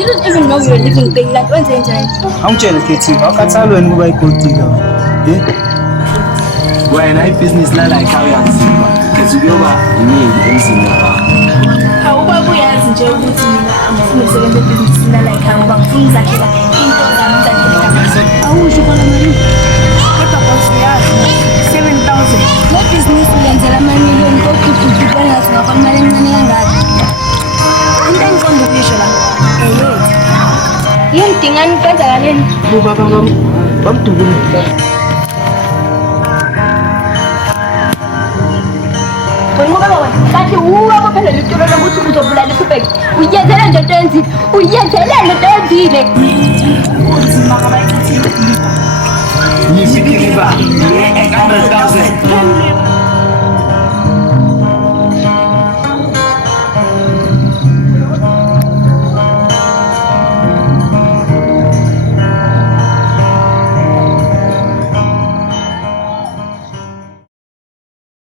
didn't even know you were living big. Like, when's the internet? I'm trying to get you. I can't tell you when I go to you. Why na business la like how you are saying? Because you over me MC na. How about we as in jail with me? I'm full of seven business like how about things like that. I wish you gonna marry. What about the 7,000? What business will enter a million go to people as well? Money and that. And then come to the show. Yung tingan ka jalan. Bam tunggu. Kati uwa kopela litolo lokuthi uzobulala ikhupeke uyenzela nje into enzile uyenzela nje enzile kunzima kabayithathile Ni fikiri ba? 800,000.